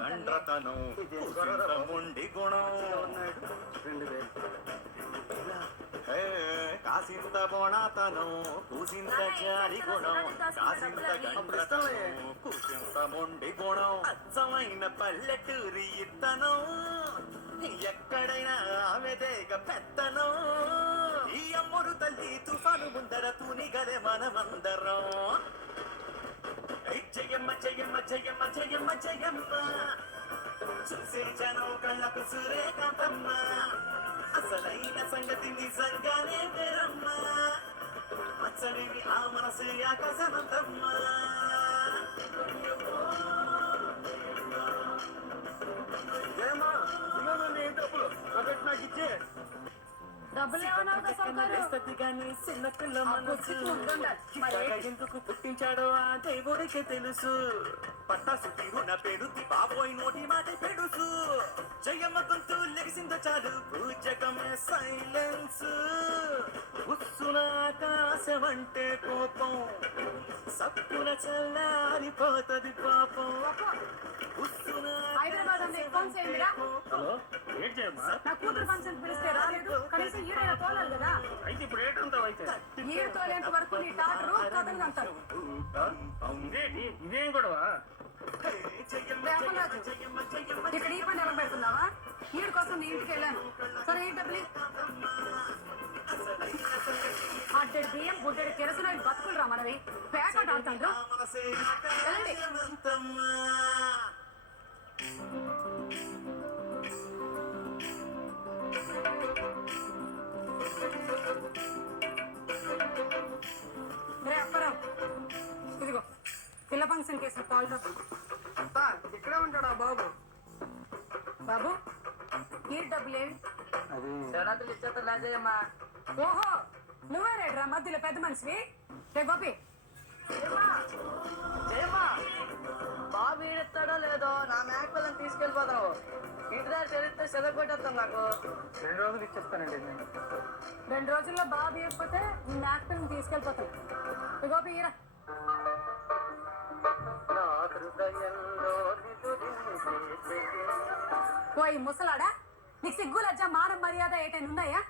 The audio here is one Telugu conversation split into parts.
గండ్రతనం మొండి గుణం కాసింత బోణాతనం కూసింత జారి గుణం కాసింత గండ్రతనం కూసింత మొండి గుణం అచ్చమైన పల్లెటూరి ఇత్తనం ఎక్కడైనా ఆమెదేగ పెత్తనం ఈ అమ్మరు తల్లి తుఫాను ముందర తూనిగలే మనమందరం జయమ్మ జయమ్మ జయమ్మ జయమ్మ జయమ్మ చూసే జనం కళ్ళకు సూర్యకాంతమ్మ అసలైన సంగతి నిజంగానే పేరమ్మ మచ్చనివి ఆ మనసు ఆకాశమంతమ్మ ఎందుకు పుట్టించాడో ఆ దేవుడికి తెలుసు పట్టాసు తీరున పెడుతి బాబోయ్ నోటి మాట పెడుసు జయమ్మ గొంతు లెగిసిందో చాలు పూజకమే సైలెన్స్ ఉత్సున ఆకాశం అంటే కోపం సప్పున చల్లారిపోతది పాపం ఇదేం గొడవ ఇక్కడ ఈ పని ఎవరు పెడుతున్నావా ఈడు కోసం నీ ఇంటికి వెళ్ళాను సరే ఏంటి డబ్బులు అడ్డెడు బియ్యం గుడ్డెడు కిరసన బతుకులు రా మనవి ప్యాకెట్ ఆడుతాండ్రు వెళ్ళండి అప్పరం ఇదిగో పిల్ల ఫంక్షన్ కేసు కాల్ ఇక్కడే ఉంటాడా బాబు బాబు ఈ డబ్బులేవి షరతులు ఇచ్చేతలేజమ్మా ఓహో నువ్వే రేట్రా మధ్యలో పెద్ద మనిషివి రే గోపి జయమ్మా బాబు ఈడెత్తాడో లేదో నా మేక పిల్లని తీసుకెళ్ళిపోతావు ఇంటి దగ్గర తెలిస్తే చెదగొట్టేస్తాను నాకు 2 రోజులు ఇచ్చేస్తానండి 2 రోజుల్లో బాబు ఇవ్వకపోతే మేక పిల్లని తీసుకెళ్ళిపోతాను రే గోపి ఈరా పోయి ముసలాడా నీకు సిగ్గు లజ్జ మానం మర్యాద ఏటైనా ఉన్నాయా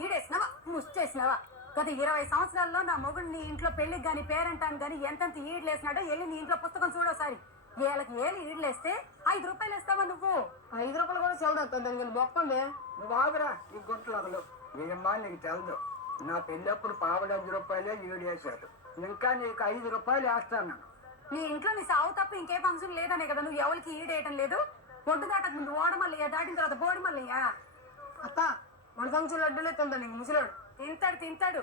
ఈడేసినావా ముష్టేసినావా గత 20 సంవత్సరాల్లో నా మొగుడు నీ ఇంట్లో పెళ్లికి గాని పేరంటాను గాని ఎంతెంత ఈడ్లేసినాడో వెళ్ళి నీ ఇంట్లో పుస్తకం చూడోసారి వీళ్ళకి ఈడ్లేస్తే 5 రూపాయలు ఇస్తావా నువ్వు 5 రూపాయలు కూడా చెల్దవుతుంది నేను బొక్కండి నువ్వు ఆగురా ఈ గుంటలు ఏమమ్మా నీకు తెలదు నా పెళ్ళప్పుడు 5 రూపాయలే ఈడేశాడు ఇంకా నీకు 5 రూపాయలు వేస్తాను నీ ఇంట్లో నీ సావు తప్ప ఇంకే ఫంక్షన్ లేదనే కదా నువ్వు ఎవరికి ఈడేయటం లేదు ఒడ్డు దాటకు ముందు ఓడమల్లయ్యా దాటిన తర్వాత బోడి మల్లయ్యా అత్త మన ఫంక్షన్ లడ్డూలే తింటా నీకు ముసలాడు తింటాడు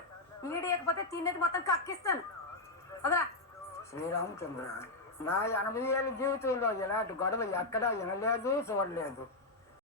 ఈడేయకపోతే తినేది మొత్తం కక్కిస్తాను అదరా శ్రీరామచంద్ర నా 80 ఏళ్ళ జీవితంలో ఇలాంటి గొడవ ఎక్కడా వినలేదు చూడలేదు